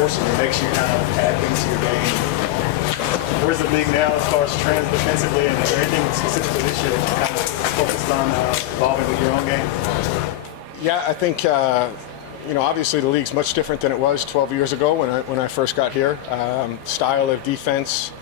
forces you, makes you kind of add things to your game. Where's the league now as far as trends defensively, and is there anything specifically this year that you kind of focused on evolving with your own game? Yeah, I think obviously the league's much different than it was 12 years ago when I first got here. Style of defense,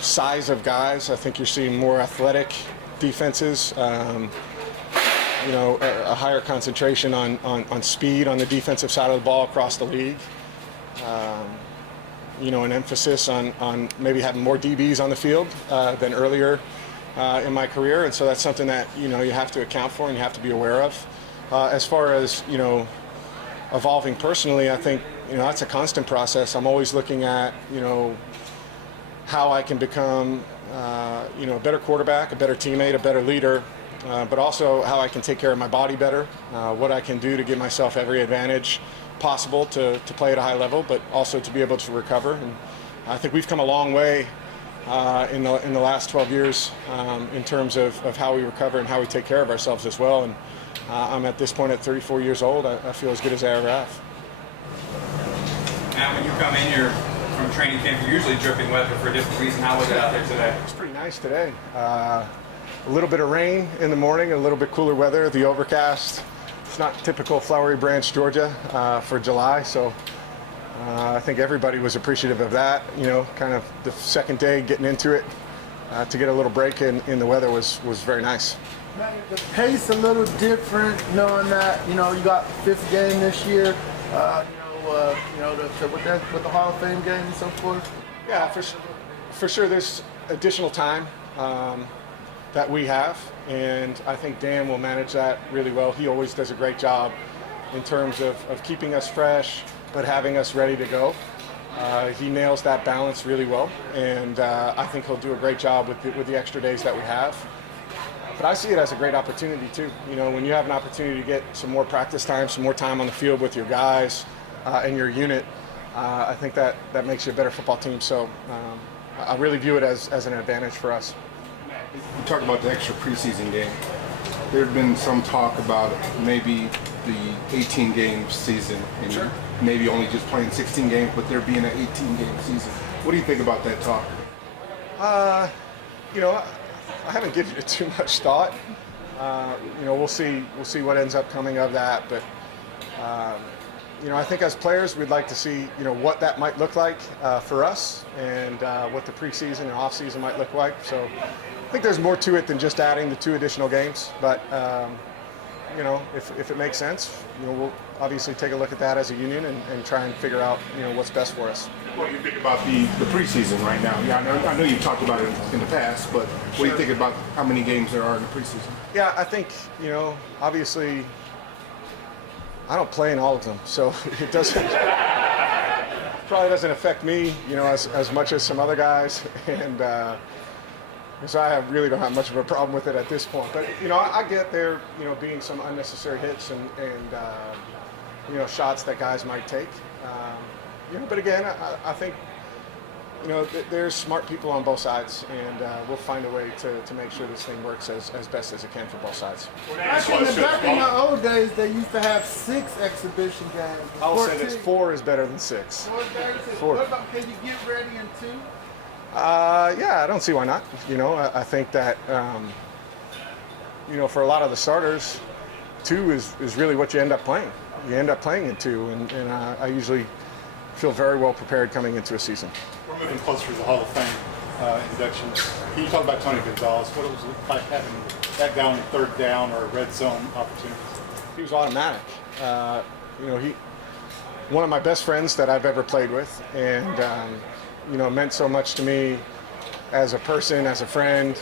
size of guys. I think you're seeing more athletic defenses. A higher concentration on speed on the defensive side of the ball across the league. An emphasis on maybe having more DBs on the field than earlier in my career, and so that's something that you have to account for and you have to be aware of. As far as evolving personally, I think that's a constant process. I'm always looking at how I can become a better quarterback, a better teammate, a better leader, but also how I can take care of my body better, what I can do to give myself every advantage possible to play at a high level, but also to be able to recover. And I think we've come a long way in the last 12 years in terms of how we recover and how we take care of ourselves as well. And I'm at this point at 34 years old. I feel as good as I ever have. Now, when you come in, you're from training camp, you're usually dripping wet, but for a different reason. How was it out there today? It's pretty nice today. A little bit of rain in the morning, a little bit cooler weather, the overcast. It's not typical Flowery Branch, Georgia for July, so I think everybody was appreciative of that. Kind of the second day getting into it, to get a little break in the weather was very nice. The pace a little different, knowing that you got fifth game this year. With the Hall of Fame game and so forth. Yeah, for sure. There's additional time that we have, and I think Dan will manage that really well. He always does a great job in terms of keeping us fresh, but having us ready to go. He nails that balance really well, and I think he'll do a great job with the extra days that we have. But I see it as a great opportunity too. When you have an opportunity to get some more practice time, some more time on the field with your guys and your unit, I think that makes you a better football team. So I really view it as an advantage for us. You talk about the extra preseason game. There's been some talk about maybe the 18-game season, and sure, maybe only just playing 16 games, but there being an 18-game season. What do you think about that talk? I haven't given it too much thought. We'll see what ends up coming of that. But I think as players, we'd like to see what that might look like for us, and what the preseason and off season might look like. So I think there's more to it than just adding the 2 additional games. But if it makes sense, we'll obviously take a look at that as a union and try and figure out what's best for us. What do you think about the preseason right now? Yeah, I know you've talked about it in the past, but what do you think about how many games there are in the preseason? Yeah, I think obviously I don't play in all of them, so it probably doesn't affect me as much as some other guys, and so I really don't have much of a problem with it at this point. But I get there being some unnecessary hits and shots that guys might take. But again, I think there's smart people on both sides, and we'll find a way to make sure this thing works as best as it can for both sides. Back in the old days, they used to have 6 exhibition games. I'll say this: 4 is better than 6. 4. What about, can you get ready in 2? Yeah, I don't see why not. I think that for a lot of the starters, 2 is really what you end up playing. You end up playing in 2, and I usually feel very well prepared coming into a season. We're moving closer to the Hall of Fame induction. Can you talk about Tony Gonzalez? What it was like having that guy on third down or red zone opportunities? He was automatic. One of my best friends that I've ever played with, and meant so much to me as a person, as a friend.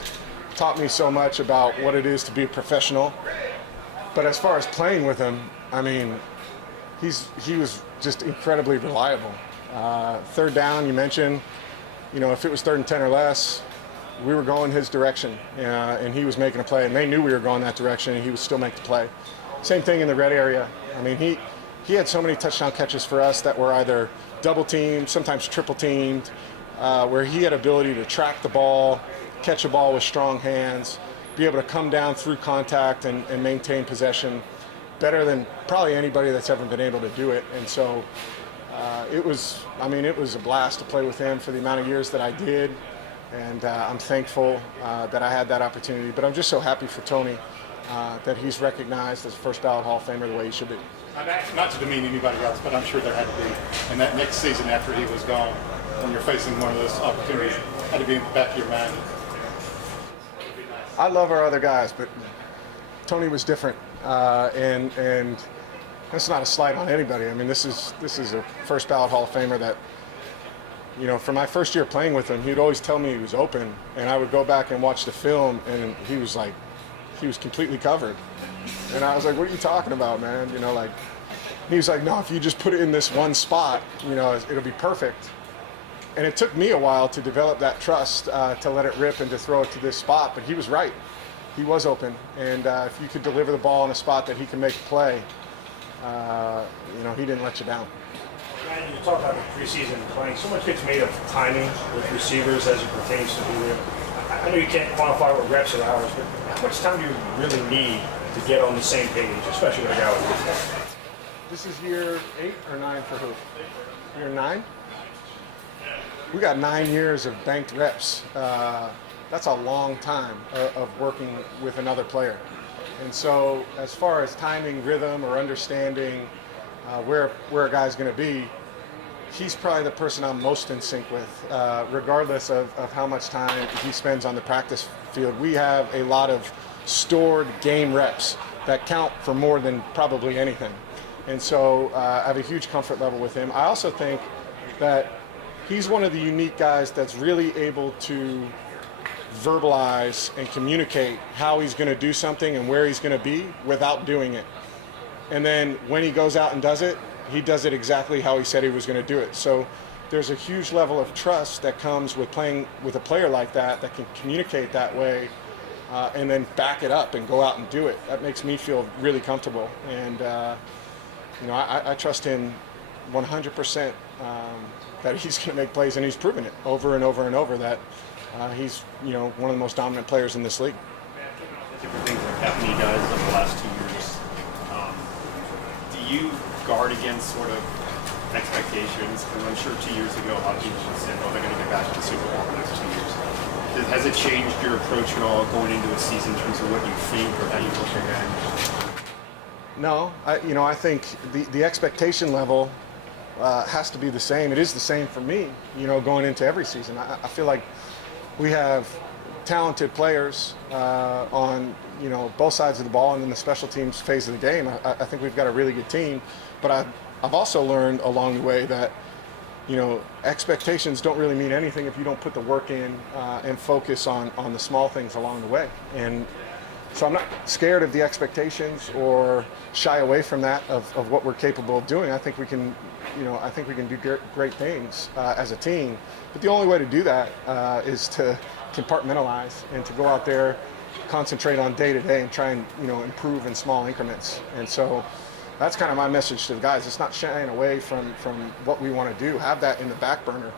Taught me so much about what it is to be a professional. But as far as playing with him, I mean, he was just incredibly reliable. Third down, you mentioned, if it was 3rd and 10 or less, we were going his direction, and he was making a play, and they knew we were going that direction, and he would still make the play. Same thing in the red area. I mean, he had so many touchdown catches for us that were either double teamed, sometimes triple teamed, where he had ability to track the ball, catch a ball with strong hands, be able to come down through contact and maintain possession better than probably anybody that's ever been able to do it. And so it was a blast to play with him for the amount of years that I did, and I'm thankful that I had that opportunity. But I'm just so happy for Tony that he's recognized as a first ballot Hall of Famer the way he should be. Not to demean anybody else, but I'm sure there had to be. And that next season after he was gone, when you're facing one of those opportunities, had to be in the back of your mind. I love our other guys, but Tony was different, and that's not a slight on anybody. I mean, this is a first ballot Hall of Famer that, for my first year playing with him, he'd always tell me he was open, and I would go back and watch the film, and he was completely covered. And I was like, what are you talking about, man? He was like, no, if you just put it in this one spot, it'll be perfect. And it took me a while to develop that trust to let it rip and to throw it to this spot, but he was right. He was open, and if you could deliver the ball in a spot that he can make a play, he didn't let you down. Ryan, you talk about the preseason playing. So much gets made of timing with receivers as it pertains to Julio. I know you can't quantify what reps or hours, but how much time do you really need to get on the same page, especially with a guy like this? This is year 8 or 9 for who? Year 9? We got 9 years of banked reps. That's a long time of working with another player. And so as far as timing, rhythm, or understanding where a guy's going to be, he's probably the person I'm most in sync with, regardless of how much time he spends on the practice field. We have a lot of stored game reps that count for more than probably anything. And so I have a huge comfort level with him. I also think that he's one of the unique guys that's really able to verbalize and communicate how he's going to do something and where he's going to be without doing it. And then when he goes out and does it, he does it exactly how he said he was going to do it. So there's a huge level of trust that comes with playing with a player like that can communicate that way and then back it up and go out and do it. That makes me feel really comfortable. And, I trust him 100% that he's going to make plays, and he's proven it over and over and over that he's, one of the most dominant players in this league. Different things that have happened to you guys over the last 2 years. Do you guard against sort of expectations? Because I'm sure 2 years ago, a lot of people would say, "Oh, they're going to get back to the Super Bowl in the next 2 years." Has it changed your approach at all going into a season in terms of what you think or how you look at it? No, I think the expectation level has to be the same. It is the same for me, going into every season. I feel like we have talented players on, both sides of the ball and in the special teams phase of the game. I think we've got a really good team, but I've also learned along the way that, expectations don't really mean anything if you don't put the work in and focus on the small things along the way. And so I'm not scared of the expectations or shy away from that of what we're capable of doing. I think we can, do great things as a team. But the only way to do that is to compartmentalize and to go out there, concentrate on day to day, and try and improve in small increments. And so that's kind of my message to the guys. It's not shying away from what we want to do. Have that in the back burner.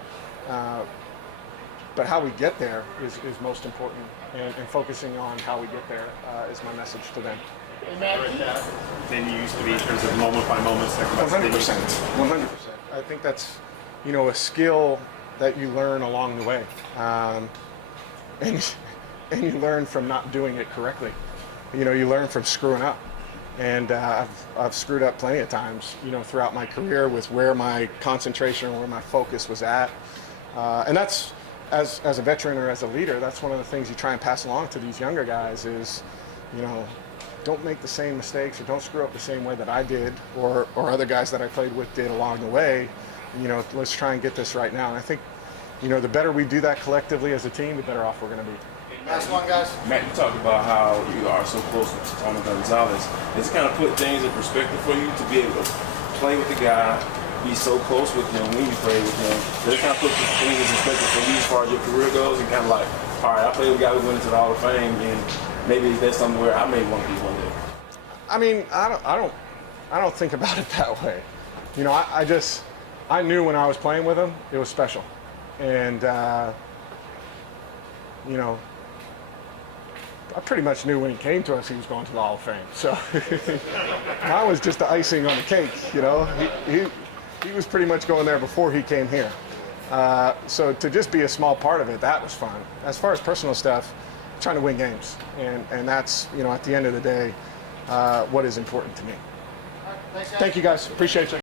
But how we get there is most important, and focusing on how we get there is my message to them. Than you used to be in terms of moment by moment, second by second. 100%. I think that's, a skill that you learn along the way, and you learn from not doing it correctly. You learn from screwing up, and I've screwed up plenty of times, throughout my career with where my concentration or where my focus was at, and that's. As a veteran or as a leader, that's one of the things you try and pass along to these younger guys is, don't make the same mistakes or don't screw up the same way that I did or other guys that I played with did along the way. Let's try and get this right now. And I think, the better we do that collectively as a team, the better off we're going to be. Last one, guys. Matt, you talked about how you are so close with Tony Gonzalez. It's kind of put things in perspective for you to be able to play with the guy, be so close with him when you play with him. Does it kind of put things in perspective for you as far as your career goes, and kind of like, all right, I played with a guy who went into the Hall of Fame, and maybe that's somewhere I may want to be one day. I mean, I don't think about it that way. I knew when I was playing with him, it was special, and I pretty much knew when he came to us he was going to the Hall of Fame. So I was just the icing on the cake. he was pretty much going there before he came here. So to just be a small part of it, that was fun. As far as personal stuff, trying to win games, and that's, you know, at the end of the day, what is important to me. Thank you guys. Appreciate you.